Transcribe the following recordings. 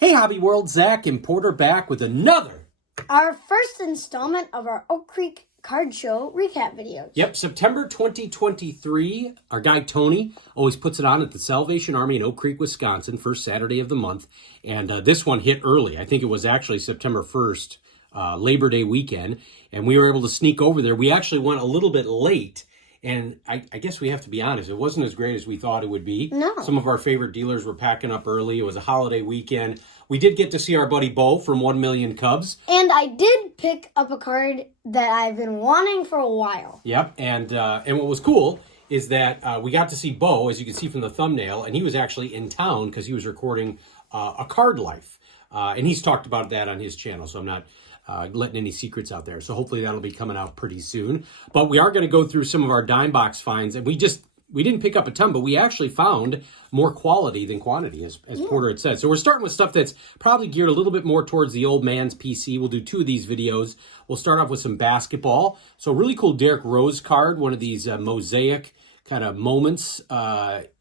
Hey Hobby World, Zach and Porter back with our first installment of our Oak Creek card show recap videos. Yep, September 2023. Our guy Tony always puts it on at the Salvation Army in Oak Creek, Wisconsin, first Saturday of the month. And this one hit early. I think it was actually September 1st, Labor Day weekend. And we were able to sneak over there. We actually went a little bit late. And I guess we have to be honest, it wasn't as great as we thought it would be. No. Some of our favorite dealers were packing up early. It was a holiday weekend. We did get to see our buddy Beau from 1 Million Cubs. And I did pick up a card that I've been wanting for a while. Yep, and what was cool is that we got to see Beau, as you can see from the thumbnail, and he was actually in town because he was recording a card life. And he's talked about that on his channel, so I'm not letting any secrets out there. So hopefully that'll be coming out pretty soon. But we are going to go through some of our dime box finds, and we didn't pick up a ton, but we actually found more quality than quantity, as Porter had said. So we're starting with stuff that's probably geared a little bit more towards the old man's PC. We'll do 2 of these videos. We'll start off with some basketball. So really cool Derrick Rose card, one of these mosaic kind of moments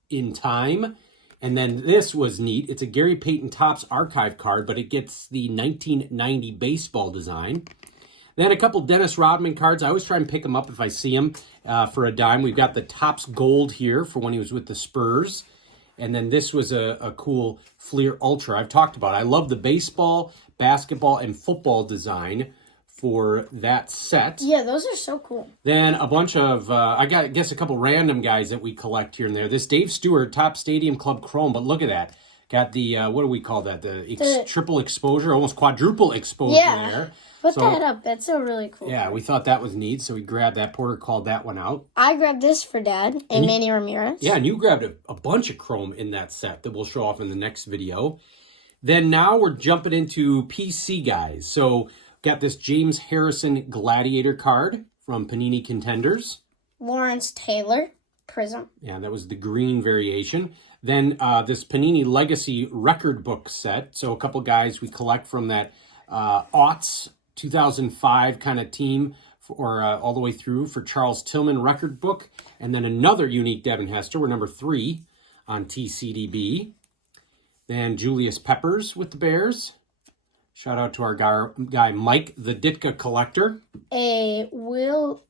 in time. And then this was neat. It's a Gary Payton Topps archive card, but it gets the 1990 baseball design. Then a couple Dennis Rodman cards. I always try and pick them up if I see them for a dime. We've got the Topps Gold here for when he was with the Spurs. And then this was a cool Fleer Ultra I've talked about. I love the baseball, basketball, and football design for that set. Yeah, those are so cool. Then a bunch of, I guess a couple random guys that we collect here and there. This Dave Stewart Topps Stadium Club Chrome, but look at that. Got the, what do we call that? The triple exposure, almost quadruple exposure there. Put that up. That's so really cool. Yeah, we thought that was neat, so we grabbed that. Porter called that one out. I grabbed this for Dad and Manny Ramirez. Yeah, and you grabbed a bunch of chrome in that set that we'll show off in the next video. Then now we're jumping into PC guys. So got this James Harrison Gladiator card from Panini Contenders. Lawrence Taylor Prism. Yeah, that was the green variation. Then this Panini Legacy record book set. So a couple guys we collect from that aughts 2005 kind of team, or all the way through for Charles Tillman record book. And then another unique Devin Hester. We're number 3 on TCDB. Then Julius Peppers with the Bears. Shout out to our guy Mike, the Ditka collector. A Will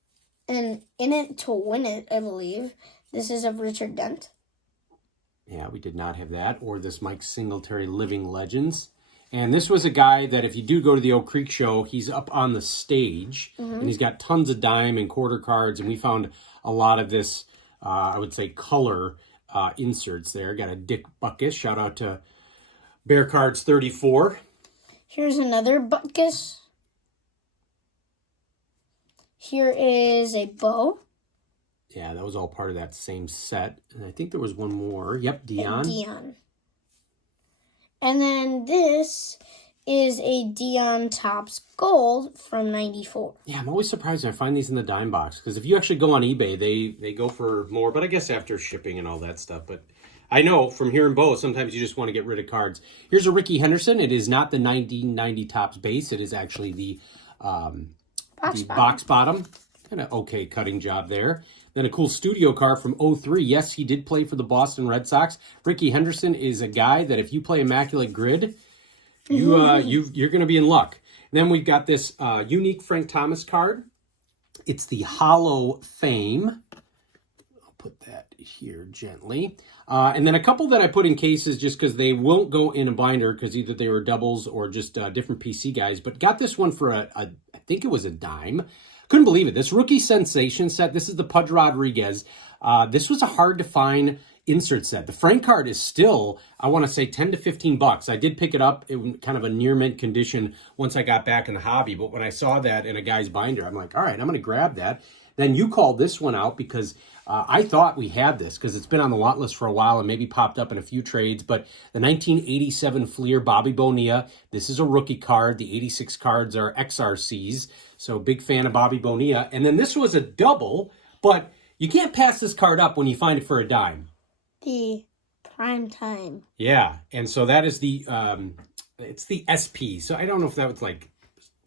and In It to Win It, I believe. This is of Richard Dent. Yeah, we did not have that. Or this Mike Singletary Living Legends. And this was a guy that if you do go to the Oak Creek show, he's up on the stage. And he's got tons of dime and quarter cards. And we found a lot of this, I would say, color inserts there. Got a Dick Butkus. Shout out to Bear Cards 34. Here's another Butkus. Here is a Beau. Yeah, that was all part of that same set. And I think there was one more. Yep, Dion. And then this is a Dion Topps Gold from 94. Yeah, I'm always surprised when I find these in the dime box. Because if you actually go on eBay, they go for more. But I guess after shipping and all that stuff. But I know from hearing Beau, sometimes you just want to get rid of cards. Here's a Ricky Henderson. It is not the 1990 Topps base. It is actually the box bottom. Kind of okay cutting job there. Then a cool studio card from 03. Yes, he did play for the Boston Red Sox. Ricky Henderson is a guy that if you play Immaculate Grid, you're going to be in luck. And then we've got this unique Frank Thomas card. It's the Hollow Fame. I'll put that here gently. And then a couple that I put in cases just because they won't go in a binder because either they were doubles or just different PC guys. But got this one for I think it was a dime. Couldn't believe it. This Rookie Sensation set, this is the Pudge Rodriguez. This was a hard-to-find insert set. The Frank card is still, I want to say, 10 to 15 bucks. I did pick it up in kind of a near-mint condition once I got back in the hobby. But when I saw that in a guy's binder, I'm like, all right, I'm going to grab that. Then you called this one out because I thought we had this because it's been on the lot list for a while and maybe popped up in a few trades. But the 1987 Fleer Bobby Bonilla, this is a rookie card. The 86 cards are XRCs. So big fan of Bobby Bonilla. And then this was a double, but you can't pass this card up when you find it for a dime. The Prime Time. Yeah, and so that is the, it's the SP. So I don't know if that was like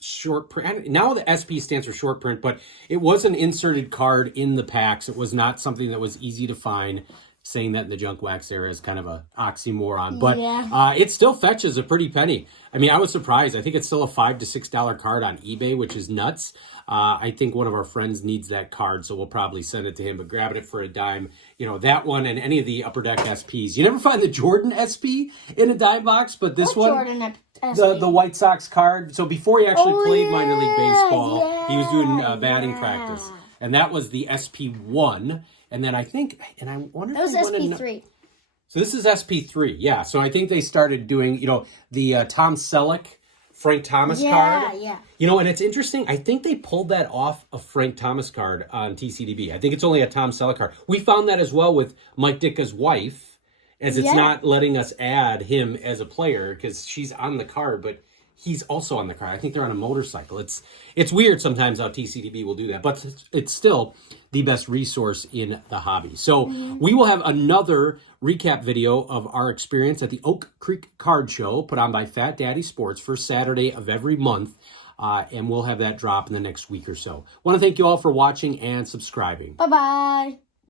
short print. Now the SP stands for short print, but it was an inserted card in the packs. It was not something that was easy to find. saying that in the junk wax era is kind of a oxymoron, but Yeah. it still fetches a pretty penny. I mean, I was surprised. I think it's still a $5 to $6 card on eBay, which is nuts. I think one of our friends needs that card, so we'll probably send it to him, but grabbing it for a dime, you know, that one and any of the Upper Deck SPs. You never find the Jordan SP in a dime box, but this one, Jordan SP? the White Sox card. So before he actually played minor league yeah, baseball, he was doing batting yeah. practice. And that was the SP1. And then I think, and I wonder That was if they won SP3. So this is SP3, yeah. So I think they started doing, you know, the Tom Selleck, Frank Thomas card. Yeah. You know, and it's interesting. I think they pulled that off a Frank Thomas card on TCDB. I think it's only a Tom Selleck card. We found that as well with Mike Ditka's wife, as it's not letting us add him as a player because she's on the card, but he's also on the card. I think they're on a motorcycle. It's weird sometimes how TCDB will do that, but it's still the best resource in the hobby. So we will have another recap video of our experience at the Oak Creek Card Show put on by Fat Daddy Sports first Saturday of every month, and we'll have that drop in the next week or so. Want to thank you all for watching and subscribing. Bye-bye.